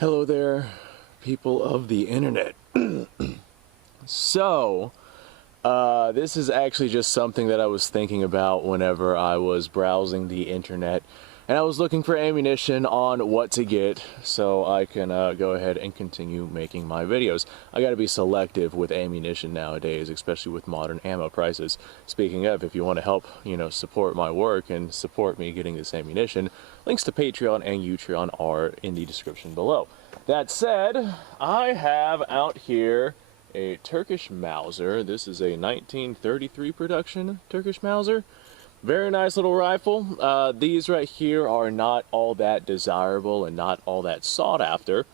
Hello there, people of the internet. So, this is actually just something that I was thinking about whenever I was browsing the internet, and I was looking for ammunition on what to get so I can go ahead and continue making my videos. I gotta be selective with ammunition nowadays, especially with modern ammo prices. Speaking of, if you want to help, support my work and support me getting this ammunition, links to Patreon and Utreon are in the description below. That said, I have out here a Turkish Mauser. This is a 1933 production Turkish Mauser. Very nice little rifle. These right here are not all that desirable and not all that sought after,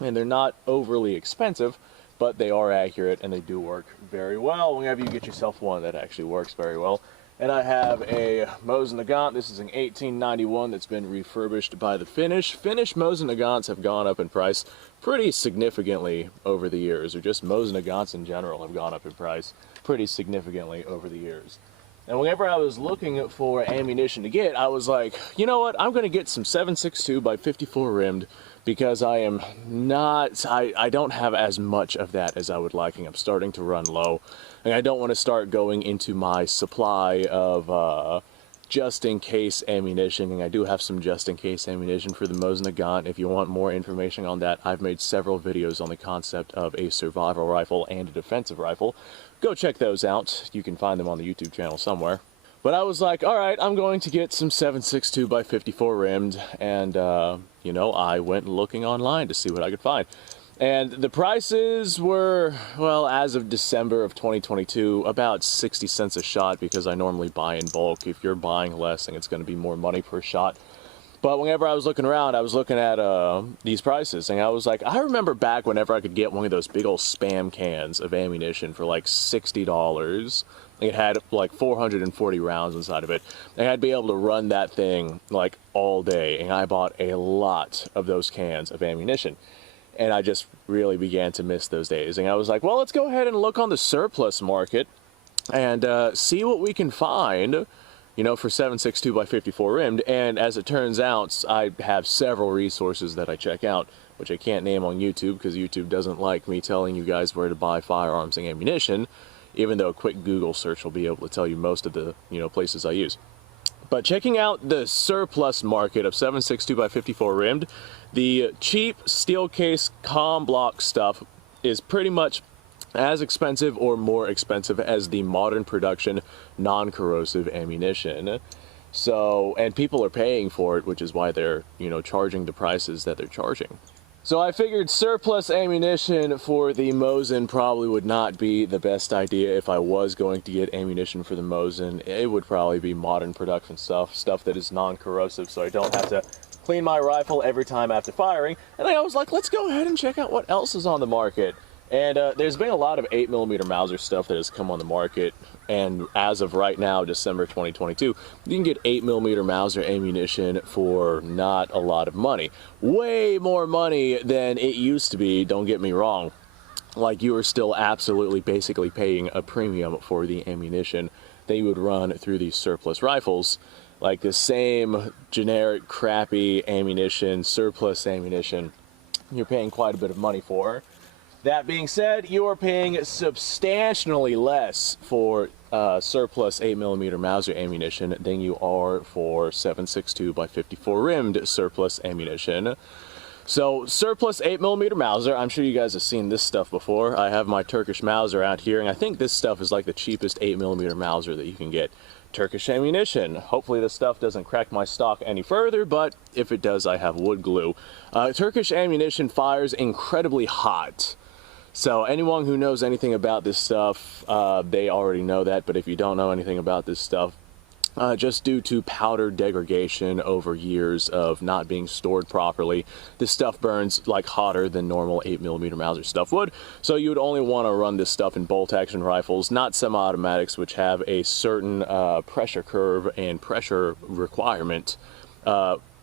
and they're not overly expensive, but they are accurate and they do work very well whenever you get yourself one that actually works very well. And I have a Mosin Nagant. This is an 1891 that's been refurbished by the Finnish. Finnish Mosin Nagants have gone up in price pretty significantly over the years, or just Mosin Nagants in general have gone up in price pretty significantly over the years. And whenever I was looking for ammunition to get, I was like, you know what, I'm going to get some 7.62 by 54 rimmed, because I am not, I don't have as much of that as I would like, and I'm starting to run low. And I don't want to start going into my supply of just-in-case ammunition, and I do have some just-in-case ammunition for the Mosin Nagant. If you want more information on that, I've made several videos on the concept of a survival rifle and a defensive rifle. Go check those out. You can find them on the YouTube channel somewhere. But I was like, alright, I'm going to get some 7.62 by 54 rimmed, and, I went looking online to see what I could find. And the prices were, well, as of December of 2022, about 60 cents a shot, because I normally buy in bulk. If you're buying less, then it's going to be more money per shot. But whenever I was looking around, I was looking at these prices, and I was like, I remember back whenever I could get one of those big old spam cans of ammunition for like $60. It had like 440 rounds inside of it, and I'd be able to run that thing like all day, and I bought a lot of those cans of ammunition. And I just really began to miss those days. And I was like, well, let's go ahead and look on the surplus market and see what we can find, for 7.62 by 54 rimmed. And as it turns out, I have several resources that I check out, which I can't name on YouTube because YouTube doesn't like me telling you guys where to buy firearms and ammunition, even though a quick Google search will be able to tell you most of the, places I use. But checking out the surplus market of 7.62 by 54 rimmed, the cheap steel case comm block stuff is pretty much as expensive or more expensive as the modern production non-corrosive ammunition. So, and people are paying for it, which is why they're, charging the prices that they're charging. So I figured surplus ammunition for the Mosin probably would not be the best idea if I was going to get ammunition for the Mosin. It would probably be modern production stuff that is non-corrosive, so I don't have to clean my rifle every time after firing. And then I was like, let's go ahead and check out what else is on the market. And there's been a lot of 8mm Mauser stuff that has come on the market, and as of right now, December 2022, you can get 8mm Mauser ammunition for not a lot of money. Way more money than it used to be, don't get me wrong. Like, you are still absolutely basically paying a premium for the ammunition that you would run through these surplus rifles. Like the same generic crappy ammunition, surplus ammunition, you're paying quite a bit of money for. That being said, you are paying substantially less for surplus 8mm Mauser ammunition than you are for 7.62 by 54 rimmed surplus ammunition. So, surplus 8mm Mauser, I'm sure you guys have seen this stuff before. I have my Turkish Mauser out here, and I think this stuff is like the cheapest 8mm Mauser that you can get. Turkish ammunition. Hopefully this stuff doesn't crack my stock any further, but if it does, I have wood glue. Turkish ammunition fires incredibly hot. So anyone who knows anything about this stuff, they already know that, but if you don't know anything about this stuff, just due to powder degradation over years of not being stored properly, this stuff burns like hotter than normal 8mm Mauser stuff would. So you would only want to run this stuff in bolt-action rifles, not semi-automatics, which have a certain pressure curve and pressure requirement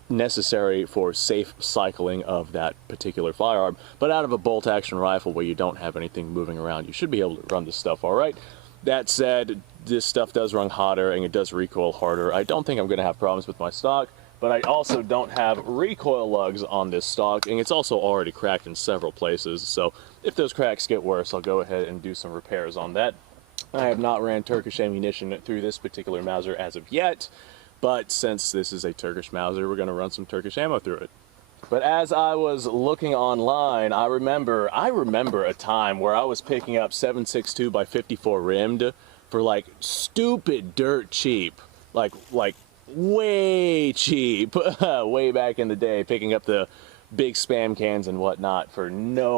necessary for safe cycling of that particular firearm. But out of a bolt-action rifle where you don't have anything moving around, you should be able to run this stuff all right. That said, this stuff does run hotter and it does recoil harder. I don't think I'm going to have problems with my stock. but I also don't have recoil lugs on this stock, and it's also already cracked in several places, so if those cracks get worse, I'll go ahead and do some repairs on that. I have not ran Turkish ammunition through this particular Mauser as of yet, but since this is a Turkish Mauser, we're going to run some Turkish ammo through it. But as I was looking online, I remember a time where I was picking up 7.62 by 54 rimmed for like stupid dirt cheap, like way cheap, way back in the day, picking up the big spam cans and whatnot for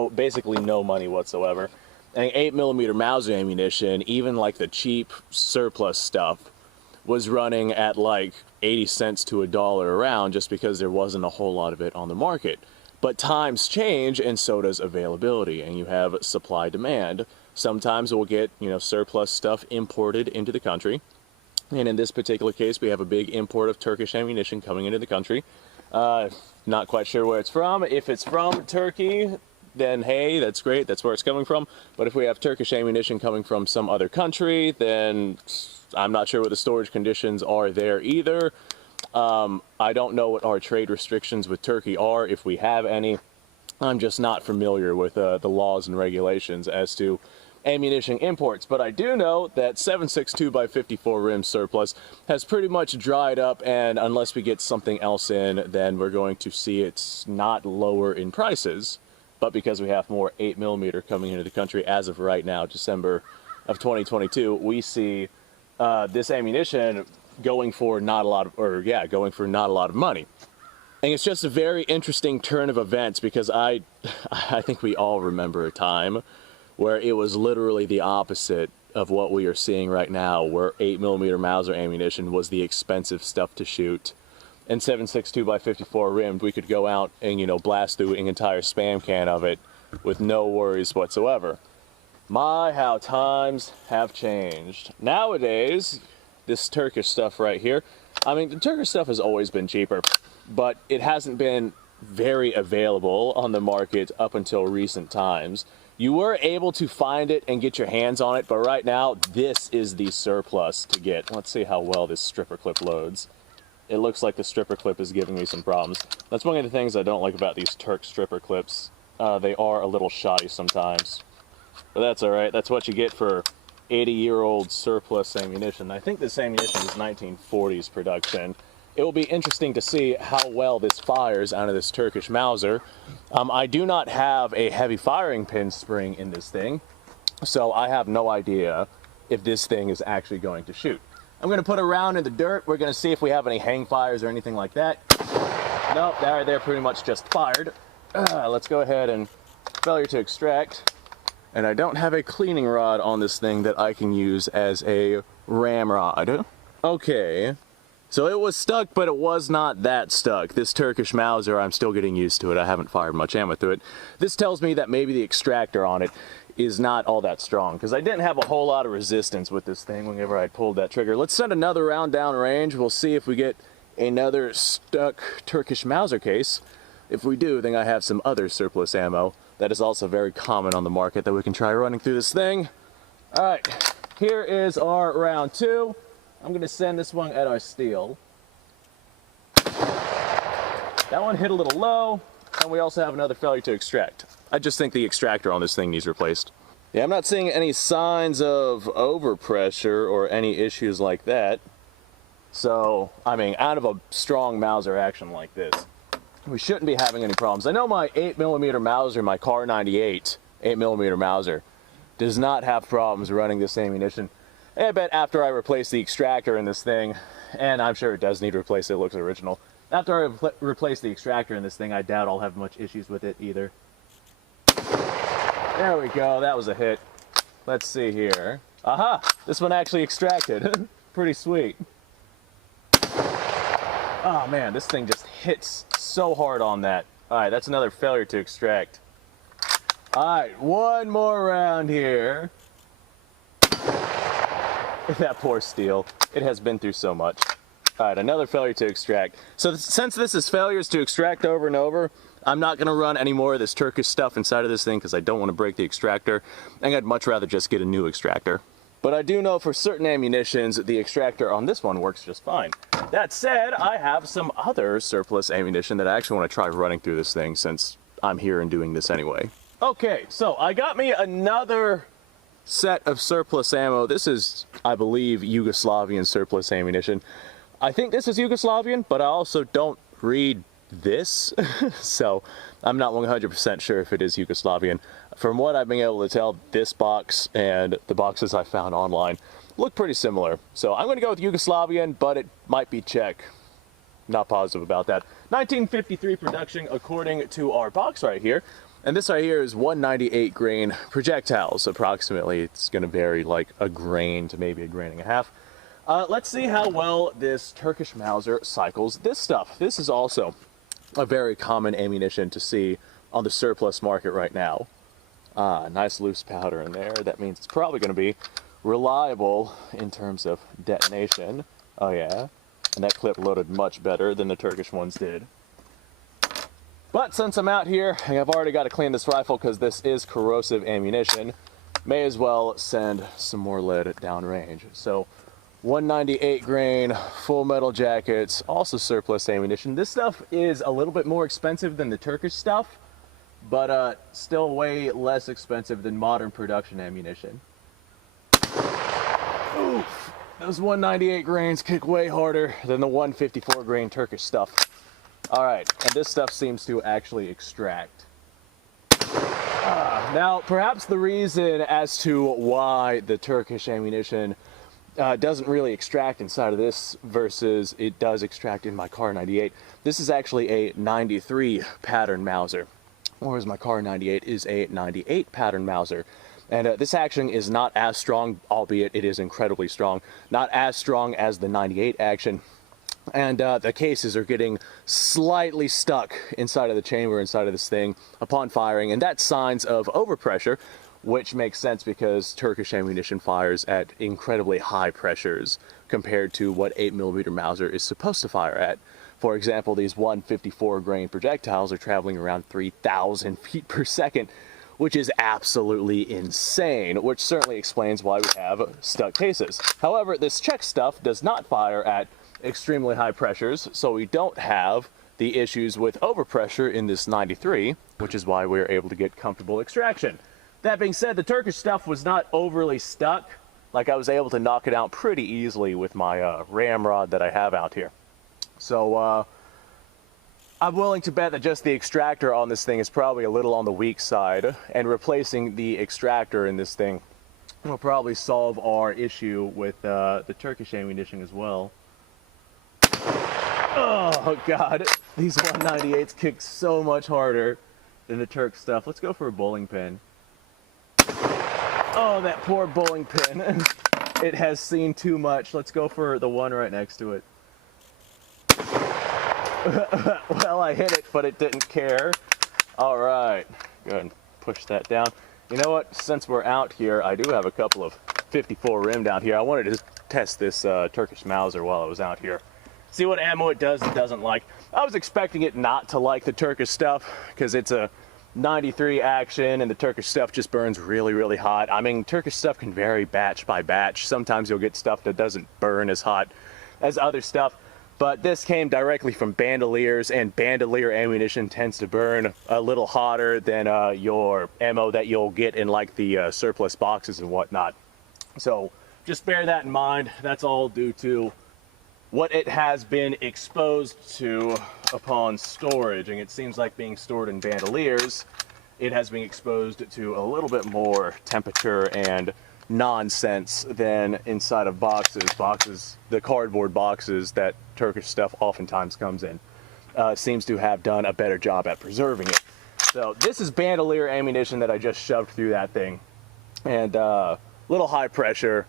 basically no money whatsoever. And 8mm Mauser ammunition, even like the cheap surplus stuff, was running at like 80 cents to $1 a round just because there wasn't a whole lot of it on the market. But times change and so does availability, and you have supply demand. Sometimes we'll get, surplus stuff imported into the country. And in this particular case, we have a big import of Turkish ammunition coming into the country. Not quite sure where it's from. If it's from Turkey, then hey, that's great, that's where it's coming from. But if we have Turkish ammunition coming from some other country, then I'm not sure what the storage conditions are there either. I don't know what our trade restrictions with Turkey are, if we have any. I'm just not familiar with the laws and regulations as to ammunition imports, but I do know that 7.62 by 54 rim surplus has pretty much dried up, and unless we get something else in, then we're going to see it's not lower in prices. But because we have more 8mm coming into the country as of right now, December of 2022, we see this ammunition going for not a lot of money. And it's just a very interesting turn of events, because I think we all remember a time where it was literally the opposite of what we are seeing right now, where 8mm Mauser ammunition was the expensive stuff to shoot. And 7.62 by 54 rimmed, we could go out and, blast through an entire spam can of it with no worries whatsoever. My, how times have changed. Nowadays, this Turkish stuff right here, I mean, the Turkish stuff has always been cheaper, but it hasn't been very available on the market up until recent times. You were able to find it and get your hands on it, but right now, this is the surplus to get. Let's see how well this stripper clip loads. It looks like the stripper clip is giving me some problems. That's one of the things I don't like about these Turk stripper clips. They are a little shoddy sometimes. But that's alright. That's what you get for 80-year-old surplus ammunition. I think this ammunition is 1940s production. It will be interesting to see how well this fires out of this Turkish Mauser. I do not have a heavy firing pin spring in this thing, so I have no idea if this thing is actually going to shoot. I'm going to put a round in the dirt. We're going to see if we have any hang fires or anything like that. Nope, they're pretty much just fired. Let's go ahead and failure to extract. And I don't have a cleaning rod on this thing that I can use as a ramrod. Okay. So it was stuck, but it was not that stuck. This Turkish Mauser, I'm still getting used to it. I haven't fired much ammo through it. This tells me that maybe the extractor on it is not all that strong, because I didn't have a whole lot of resistance with this thing whenever I pulled that trigger. Let's send another round down range. We'll see if we get another stuck Turkish Mauser case. If we do, then I have some other surplus ammo that is also very common on the market that we can try running through this thing. All right, here is our round 2. I'm going to send this one at our steel. That one hit a little low, and we also have another failure to extract. I just think the extractor on this thing needs replaced. Yeah, I'm not seeing any signs of overpressure or any issues like that. So, I mean, out of a strong Mauser action like this, we shouldn't be having any problems. I know my 8mm Mauser, my Car 98 8mm Mauser, does not have problems running this ammunition. I bet after I replace the extractor in this thing, and I'm sure it does need to replace it, looks original. After I replace the extractor in this thing, I doubt I'll have much issues with it either. There we go, that was a hit. Let's see here. Aha! This one actually extracted. Pretty sweet. Oh man, this thing just hits so hard on that. Alright, that's another failure to extract. Alright, one more round here. That poor steel. It has been through so much. Alright, another failure to extract. So since this is failures to extract over and over, I'm not going to run any more of this Turkish stuff inside of this thing because I don't want to break the extractor. I think I'd much rather just get a new extractor. But I do know for certain ammunitions, the extractor on this one works just fine. That said, I have some other surplus ammunition that I actually want to try running through this thing since I'm here and doing this anyway. Okay, so I got me another set of surplus ammo. This is, I believe, Yugoslavian surplus ammunition. I think this is Yugoslavian, but I also don't read this, so I'm not 100% sure if it is Yugoslavian. From what I've been able to tell, this box and the boxes I found online look pretty similar. So I'm going to go with Yugoslavian, but it might be Czech. Not positive about that. 1953 production according to our box right here. And this right here is 198 grain projectiles, approximately. It's going to vary like a grain to maybe a grain and a half. Let's see how well this Turkish Mauser cycles this stuff. This is also a very common ammunition to see on the surplus market right now. Nice loose powder in there. That means it's probably going to be reliable in terms of detonation. Oh yeah, and that clip loaded much better than the Turkish ones did. But since I'm out here, I've already got to clean this rifle because this is corrosive ammunition. May as well send some more lead downrange. So 198 grain, full metal jackets, also surplus ammunition. This stuff is a little bit more expensive than the Turkish stuff, but still way less expensive than modern production ammunition. Oof, those 198 grains kick way harder than the 154 grain Turkish stuff. All right, and this stuff seems to actually extract. Now, perhaps the reason as to why the Turkish ammunition doesn't really extract inside of this versus it does extract in my Kar 98. This is actually a 93 pattern Mauser, whereas my Kar 98 is a 98 pattern Mauser. And this action is not as strong, albeit it is incredibly strong, not as strong as the 98 action. And the cases are getting slightly stuck inside of the chamber, inside of this thing, upon firing, and that's signs of overpressure, which makes sense because Turkish ammunition fires at incredibly high pressures compared to what 8mm Mauser is supposed to fire at. For example, these 154 grain projectiles are traveling around 3,000 feet per second, which is absolutely insane, which certainly explains why we have stuck cases. However, this Czech stuff does not fire at extremely high pressures, so we don't have the issues with overpressure in this 93, which is why we were able to get comfortable extraction. That being said, the Turkish stuff was not overly stuck. Like, I was able to knock it out pretty easily with my ramrod that I have out here. So I'm willing to bet that just the extractor on this thing is probably a little on the weak side, and replacing the extractor in this thing will probably solve our issue with the Turkish ammunition as well. Oh god, these 198s kick so much harder than the Turk stuff. Let's go for a bowling pin. Oh, that poor bowling pin. It has seen too much. Let's go for the one right next to it. Well, I hit it, but it didn't care. All right, go ahead and push that down. You know what? Since we're out here, I do have a couple of 54 rim down here. I wanted to test this Turkish Mauser while I was out here. See what ammo it does and doesn't like. I was expecting it not to like the Turkish stuff because it's a 93 action and the Turkish stuff just burns really, really hot. I mean, Turkish stuff can vary batch by batch. Sometimes you'll get stuff that doesn't burn as hot as other stuff. But this came directly from bandoliers, and bandolier ammunition tends to burn a little hotter than your ammo that you'll get in like the surplus boxes and whatnot. So just bear that in mind. That's all due to what it has been exposed to upon storage, and it seems like being stored in bandoliers, it has been exposed to a little bit more temperature and nonsense than inside of boxes, the cardboard boxes that Turkish stuff oftentimes comes in. Seems to have done a better job at preserving it. So this is bandolier ammunition that I just shoved through that thing, and little high pressure.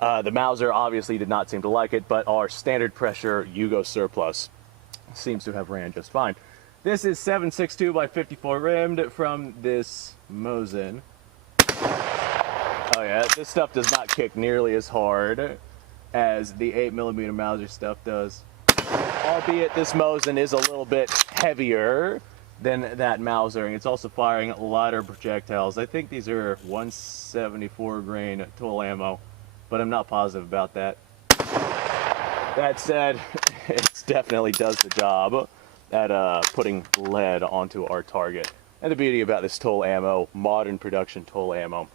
The Mauser obviously did not seem to like it, but our standard pressure Yugo surplus seems to have ran just fine. This is 7.62 by 54 rimmed from this Mosin. Oh yeah, this stuff does not kick nearly as hard as the 8mm Mauser stuff does. Albeit this Mosin is a little bit heavier than that Mauser, and it's also firing lighter projectiles. I think these are 174 grain tool ammo. but I'm not positive about that. That said, it definitely does the job at putting lead onto our target. And the beauty about this tool ammo, modern production tool ammo,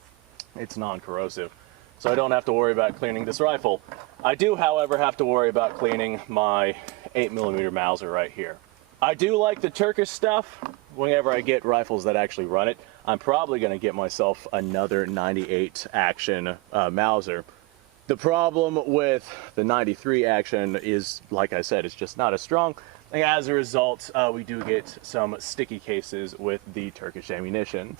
it's non-corrosive. So I don't have to worry about cleaning this rifle. I do, however, have to worry about cleaning my 8mm Mauser right here. I do like the Turkish stuff. Whenever I get rifles that actually run it, I'm probably going to get myself another 98 action Mauser. The problem with the 93 action is, like I said, it's just not as strong. And as a result, we do get some sticky cases with the Turkish ammunition.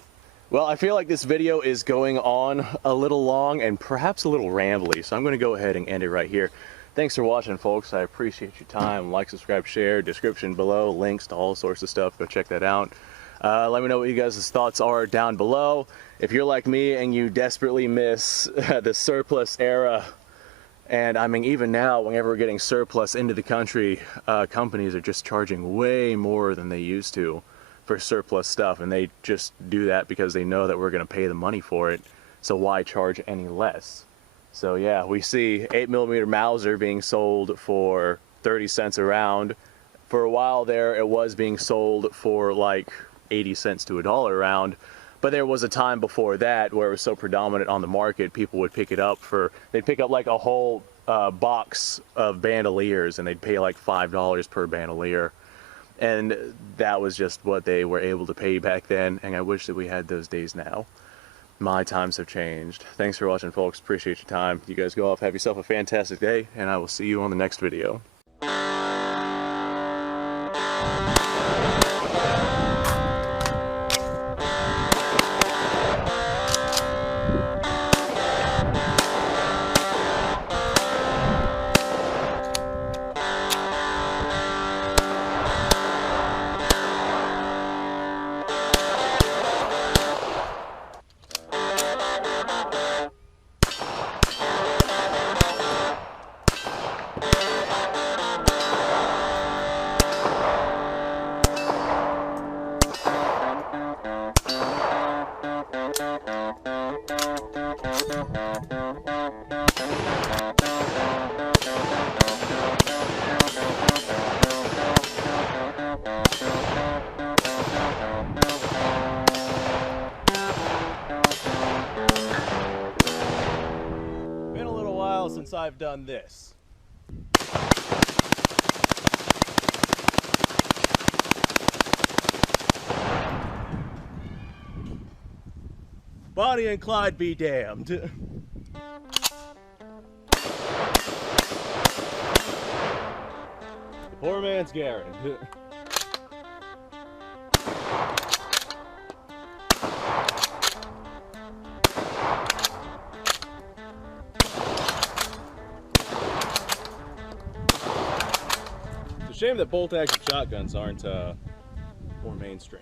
Well, I feel like this video is going on a little long and perhaps a little rambly, so I'm going to go ahead and end it right here. Thanks for watching, folks. I appreciate your time. Like, subscribe, share. Description below, links to all sorts of stuff. Go check that out. Let me know what you guys' thoughts are down below. If you're like me and you desperately miss the surplus era, and I mean even now, whenever we're getting surplus into the country, companies are just charging way more than they used to for surplus stuff, and they just do that because they know that we're going to pay the money for it, so why charge any less? So yeah, we see 8mm Mauser being sold for 30 cents a round. For a while there, it was being sold for like 80 cents to $1 a round, but there was a time before that where it was so predominant on the market, people would pick it up for, they'd pick up like a whole box of bandoliers, and they'd pay like $5 per bandolier. And that was just what they were able to pay back then, and I wish that we had those days now. My times have changed. Thanks for watching, folks. Appreciate your time. You guys go off, have yourself a fantastic day, and I will see you on the next video. Been a little while since I've done this. Bonnie and Clyde be damned. Poor man's Garen. It's a shame that bolt-action shotguns aren't more mainstream.